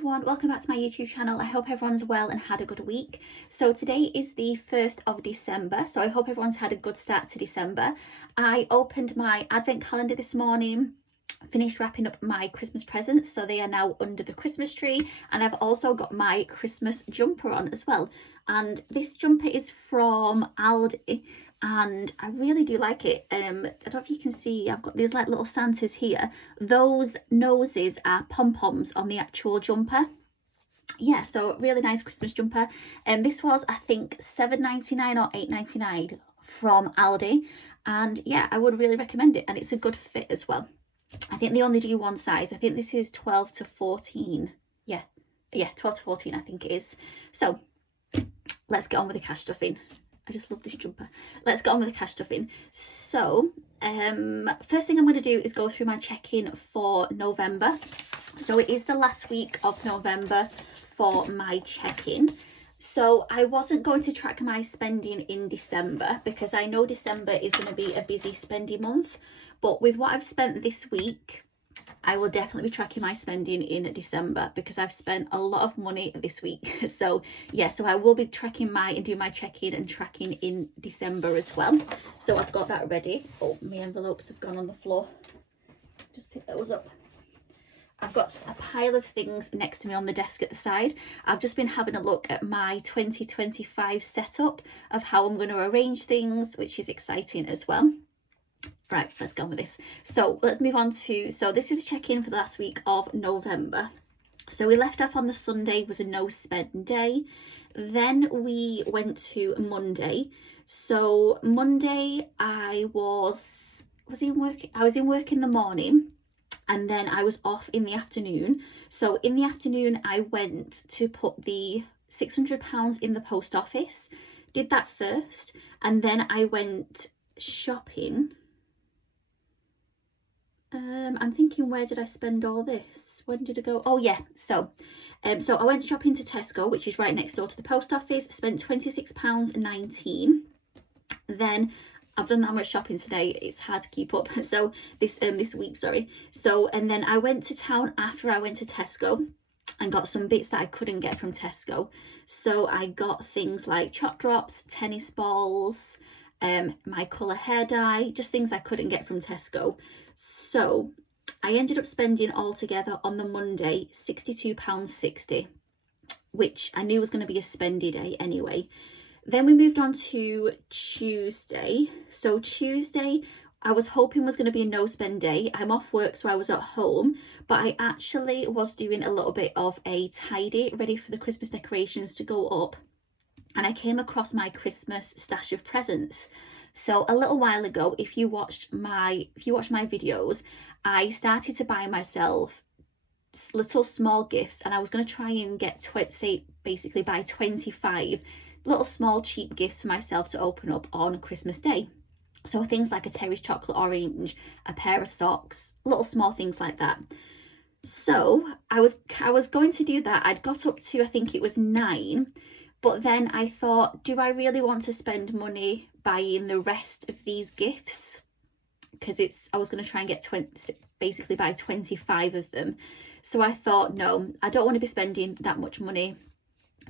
everyone, welcome back to my YouTube channel. I hope everyone's well and had a good week. So today is the 1st of December, so I hope everyone's had a good start to December. I opened my advent calendar this morning, finished wrapping up my Christmas presents, so they are now under the Christmas tree, and I've also got my Christmas jumper on as well. And this jumper is from Aldi and I really do like it. I don't know if you can see, I've got these like little Santas here. Those noses are pom-poms on the actual jumper. Yeah, so really nice Christmas jumper. And this was, I think, £7.99 or £8.99 from Aldi, and yeah, I would really recommend it, and it's a good fit as well. I think they only do one size. I think this is 12 to 14. Yeah, 12 to 14 I think it is. So let's get on with the cash stuffing. I just love this jumper. Let's get on with the cash stuffing. So first thing I'm going to do is go through my check-in for November. So it is the last week of November for my check-in. So I wasn't going to track my spending in December because I know December is going to be a busy spending month. But with what I've spent this week, I will definitely be tracking my spending in December because I've spent a lot of money this week. So yeah, so I will be tracking and doing my check-in and tracking in December as well. So I've got that ready. Oh, my envelopes have gone on the floor. Just pick those up. I've got a pile of things next to me on the desk at the side. I've just been having a look at my 2025 setup of how I'm going to arrange things, which is exciting as well. Right, let's go on with this. So let's move on to, so this is the check-in for the last week of November. So we left off on the Sunday, was a no spend day. Then we went to Monday. So Monday I was in work in the morning, and then I was off in the afternoon. So in the afternoon I went to put the £600 in the post office, did that first, and then I went shopping. I'm thinking, where did I spend all this? When did I go? Oh yeah, so I went shopping to Tesco, which is right next door to the post office, spent £26.19. Then I've done that much shopping today, it's hard to keep up. So this week, sorry. So, and then I went to town after I went to Tesco and got some bits that I couldn't get from Tesco. So I got things like chalk drops, tennis balls, my colour hair dye, just things I couldn't get from Tesco. So I ended up spending altogether on the Monday £62.60, which I knew was going to be a spendy day anyway. Then we moved on to Tuesday. So Tuesday I was hoping was going to be a no spend day. I'm off work, so I was at home, but I actually was doing a little bit of a tidy, ready for the Christmas decorations to go up, and I came across my Christmas stash of presents. So a little while ago, if you watched my videos, I started to buy myself little small gifts, and I was going to try and get basically buy 25 little small cheap gifts for myself to open up on Christmas Day. So things like a Terry's chocolate orange, a pair of socks, little small things like that. So I was going to do that. I'd got up to, I think it was 9, but then I thought, do I really want to spend money buying the rest of these gifts? Because I was going to try and get basically buy 25 of them. So I thought, no, I don't want to be spending that much money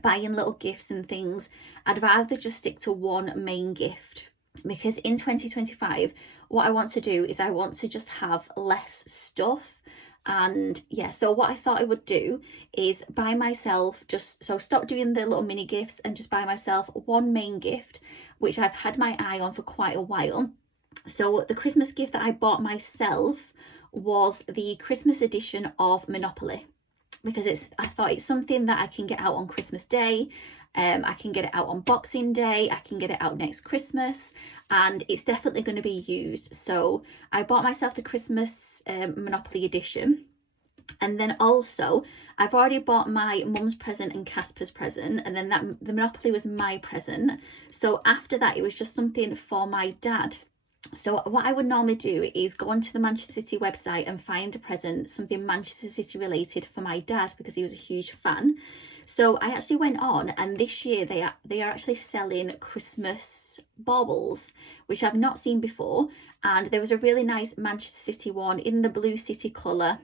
buying little gifts and things. I'd rather just stick to one main gift, because in 2025 what I want to do is I want to just have less stuff. And yeah, so what I thought I would do is buy myself stop doing the little mini gifts and just buy myself one main gift, which I've had my eye on for quite a while. So the Christmas gift that I bought myself was the Christmas edition of Monopoly, because I thought it's something that I can get out on Christmas Day. I can get it out on Boxing Day, I can get it out next Christmas, and it's definitely going to be used. So I bought myself the Christmas Monopoly edition. And then also I've already bought my mum's present and Casper's present, and then the Monopoly was my present. So after that it was just something for my dad. So what I would normally do is go onto the Manchester City website and find a present, something Manchester City related for my dad, because he was a huge fan. So I actually went on, and this year they are actually selling Christmas baubles, which I've not seen before. And there was a really nice Manchester City one in the blue city colour.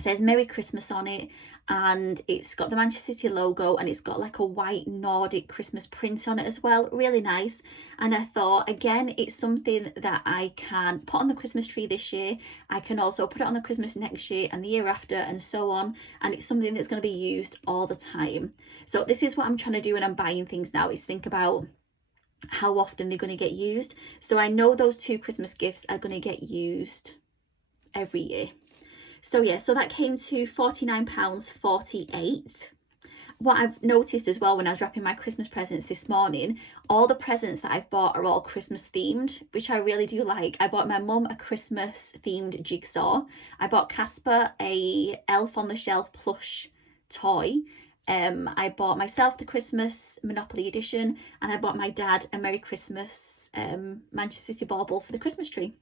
says Merry Christmas on it, and it's got the Manchester City logo, and it's got like a white Nordic Christmas print on it as well. Really nice. And I thought, again, it's something that I can put on the Christmas tree this year. I can also put it on the Christmas next year and the year after and so on, and it's something that's going to be used all the time. So this is what I'm trying to do when I'm buying things now, is think about how often they're going to get used. So I know those 2 Christmas gifts are going to get used every year. So yeah, so that came to £49.48. What I've noticed as well when I was wrapping my Christmas presents this morning, all the presents that I've bought are all Christmas themed, which I really do like. I bought my mum a Christmas themed jigsaw. I bought Casper a Elf on the Shelf plush toy. I bought myself the Christmas Monopoly edition, and I bought my dad a Merry Christmas Manchester City bauble for the Christmas tree.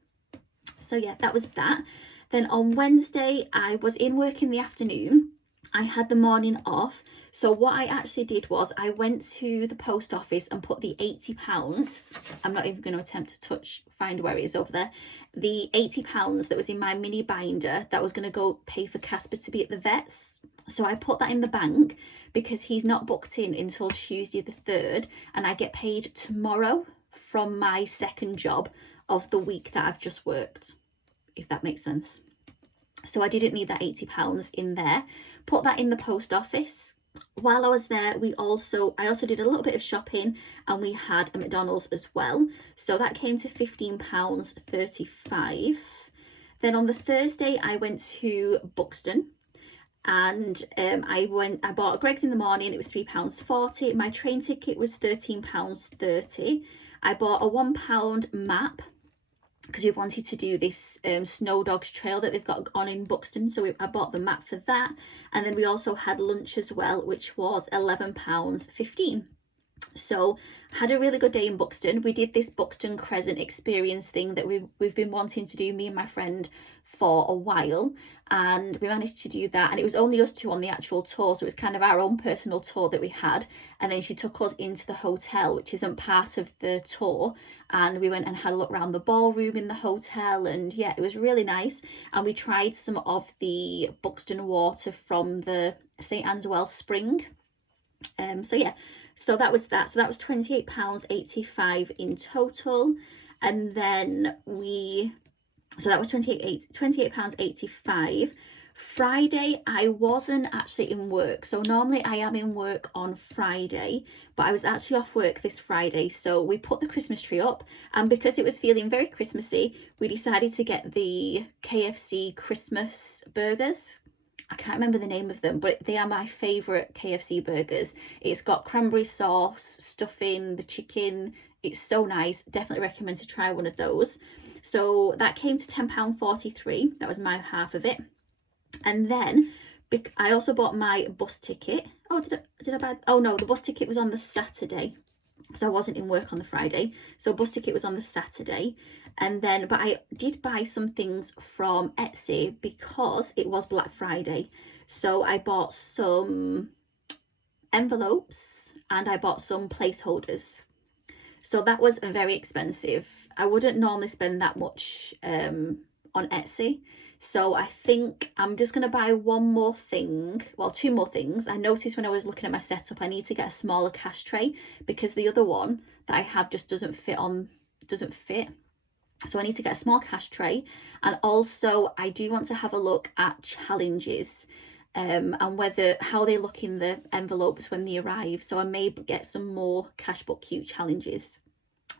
So yeah, that was that. Then on Wednesday, I was in work in the afternoon. I had the morning off. So what I actually did was I went to the post office and put the £80, I'm not even going to attempt to find where it is over there, the £80 that was in my mini binder that was going to go pay for Casper to be at the vet's. So I put that in the bank because he's not booked in until Tuesday the 3rd, and I get paid tomorrow from my second job of the week that I've just worked, if that makes sense. So I didn't need that £80 in there. Put that in the post office. While I was there, I also did a little bit of shopping, and we had a McDonald's as well. So that came to £15.35. Then on the Thursday, I went to Buxton, and I bought a Greggs in the morning. It was £3.40. My train ticket was £13.30. I bought a £1 map because we wanted to do this Snow Dogs trail that they've got on in Buxton. So I bought the map for that. And then we also had lunch as well, which was £11.15. So had a really good day in Buxton. We did this Buxton Crescent experience thing that we've been wanting to do, me and my friend, for a while, and we managed to do that. And it was only us two on the actual tour, so it was kind of our own personal tour that we had. And then she took us into the hotel, which isn't part of the tour, and we went and had a look around the ballroom in the hotel, and yeah, it was really nice. And we tried some of the Buxton water from the St Anne's Well spring. So yeah, so that was that. So that was £28.85 in total. And then so that was £28.85. Friday, I wasn't actually in work. So normally I am in work on Friday, but I was actually off work this Friday. So we put the Christmas tree up, and because it was feeling very Christmassy, we decided to get the KFC Christmas burgers. I can't remember the name of them, but they are my favourite KFC burgers. It's got cranberry sauce, stuffing, the chicken. It's so nice. Definitely recommend to try one of those. So that came to £10.43. That was my half of it. And then I also bought my bus ticket. Oh, did I buy? Oh no, the bus ticket was on the Saturday. So I wasn't in work on the Friday. So bus ticket was on the Saturday. And then, but I did buy some things from Etsy because it was Black Friday. So I bought some envelopes and I bought some placeholders. So that was very expensive. I wouldn't normally spend that much on Etsy. So I think I'm just going to buy one more thing, well, two more things. I noticed when I was looking at my setup, I need to get a smaller cash tray because the other one that I have just doesn't fit. So I need to get a small cash tray. And also I do want to have a look at challenges and how they look in the envelopes when they arrive. So I may get some more Cash Book Cute challenges,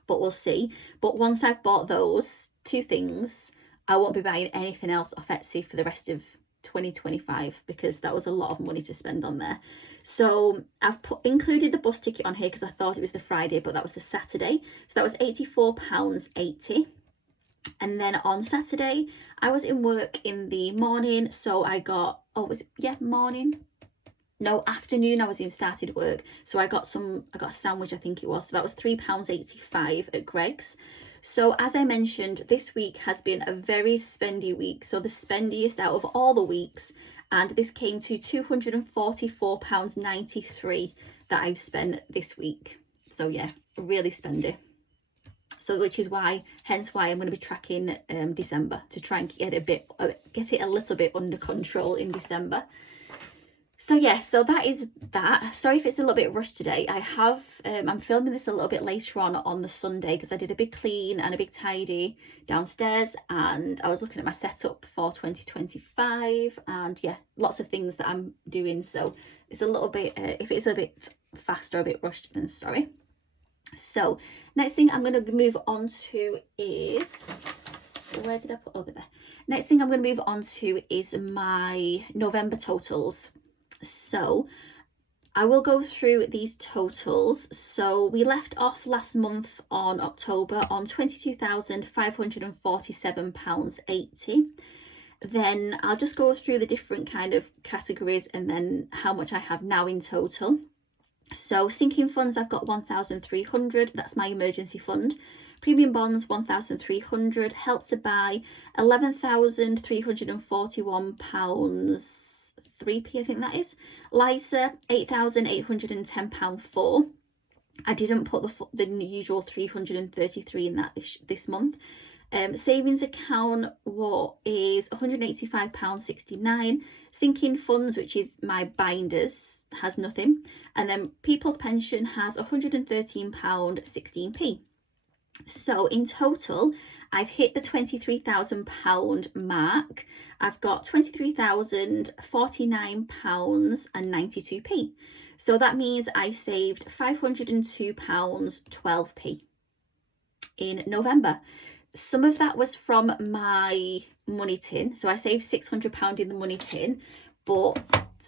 but we'll see. But once I've bought those two things, I won't be buying anything else off Etsy for the rest of 2025 because that was a lot of money to spend on there. So I've included the bus ticket on here because I thought it was the Friday, but that was the Saturday. So that was £84.80. And then on Saturday, I was in work in the morning. So I got, morning? No, afternoon, I was even started work. So I got a sandwich, I think it was. So that was £3.85 at Greggs. So as I mentioned, this week has been a very spendy week. So the spendiest out of all the weeks. And this came to £244.93 that I've spent this week. So yeah, really spendy. So which is why, hence why I'm going to be tracking December, to try and get it a little bit under control in December. So yeah, so that is that. Sorry if it's a little bit rushed today. I have I'm filming this a little bit later on the Sunday, because I did a big clean and a big tidy downstairs, and I was looking at my setup for 2025, and yeah, lots of things that I'm doing. So it's a little bit if it's a bit fast or a bit rushed, then sorry. So next thing I'm going to move on to is, where did I put, oh, there. Next thing I'm going to move on to is my November totals. So I will go through these totals. So we left off last month on October on £22,547.80. Then I'll just go through the different kind of categories and then how much I have now in total. So sinking funds, I've got 1,300, that's my emergency fund. Premium bonds, 1,300. Help to Buy, £11,341, 3p, I think that is. LISA, £8,810.4. I didn't put the usual 333 in that this month. Savings account, what is £185.69. Sinking funds, which is my binders, has nothing. And then People's Pension has £113.16p. So in total, I've hit the £23,000 mark. I've got £23,049.92p. So that means I saved £502.12p in November. Some of that was from my money tin. So I saved £600 in the money tin. But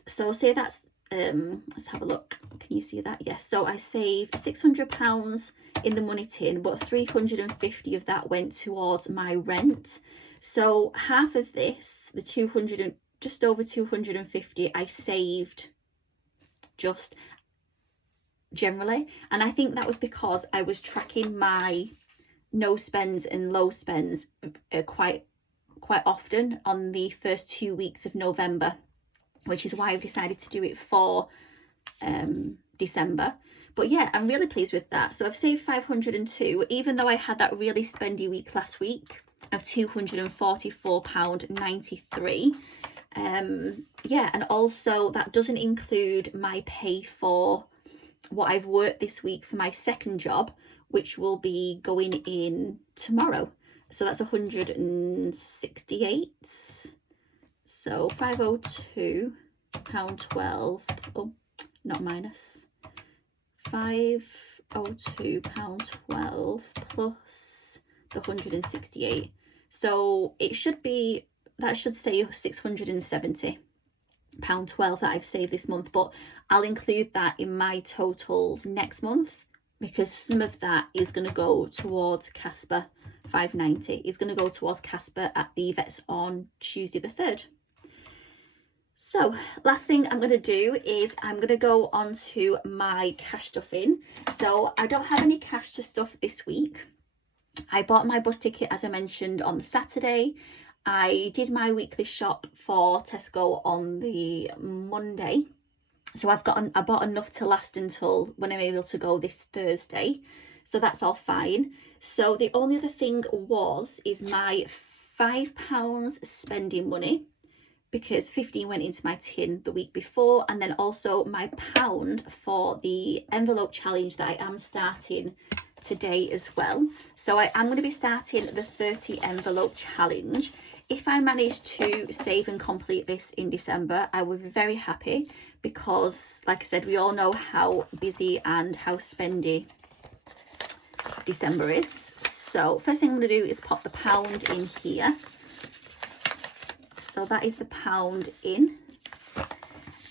so say that's let's have a look. Can you see that? Yes. So I saved £600 in the money tin, but 350 of that went towards my rent. So half of this, the 200, just over 250, I saved just generally. And I think that was because I was tracking my no spends and low spends quite often on the first 2 weeks of November, which is why I've decided to do it for December. But yeah, I'm really pleased with that. So I've saved 502, even though I had that really spendy week last week of £244.93. Yeah, and also that doesn't include my pay for what I've worked this week for my second job, which will be going in tomorrow. So that's 168. So £502.12. Oh, not minus. £502.12 plus the 168. So it should be, that should say £670.12 that I've saved this month, but I'll include that in my totals next month, because some of that is going to go towards Casper. 590 is going to go towards Casper at the vets on Tuesday the 3rd. So last thing I'm going to do is I'm going to go on to my cash stuffing. So I don't have any cash to stuff this week. I bought my bus ticket, as I mentioned, on the Saturday. I did my weekly shop for Tesco on the Monday. So I bought enough to last until when I'm able to go this Thursday. So that's all fine. So the only other thing is my £5 spending money, because 15 went into my tin the week before, and then also my £1 for the envelope challenge that I am starting today as well. So I am going to be starting the 30 envelope challenge. If I manage to save and complete this in December, I will be very happy, because like I said, we all know how busy and how spendy December is. So first thing I'm going to do is pop the £1 in here. So that is the £1 in.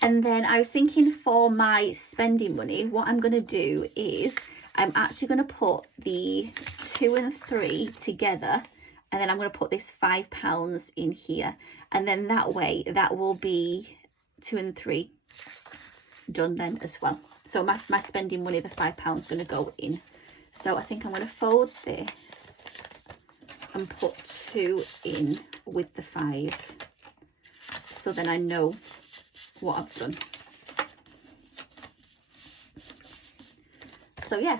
And then I was thinking for my spending money, what I'm going to do is I'm actually going to put the 2 and 3 together, and then I'm going to put this £5 in here, and then that way that will be 2 and 3 done then as well. So my spending money, the £5 is going to go in. So I think I'm going to fold this and put 2 in with the 5, so then I know what I've done. So yeah,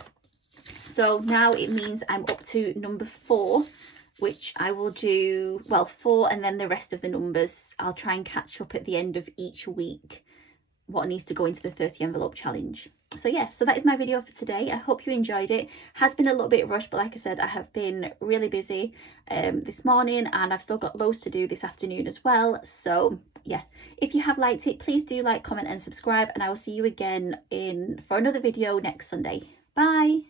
So now it means I'm up to number 4, which I will do, well, 4 and then the rest of the numbers. I'll try and catch up at the end of each week what needs to go into the 30 envelope challenge. So yeah, so that is my video for today. I hope you enjoyed it. Has been a little bit rushed, but like I said, I have been really busy this morning, and I've still got loads to do this afternoon as well. So yeah, if you have liked it, please do like, comment and subscribe, and I will see you again for another video next Sunday. Bye.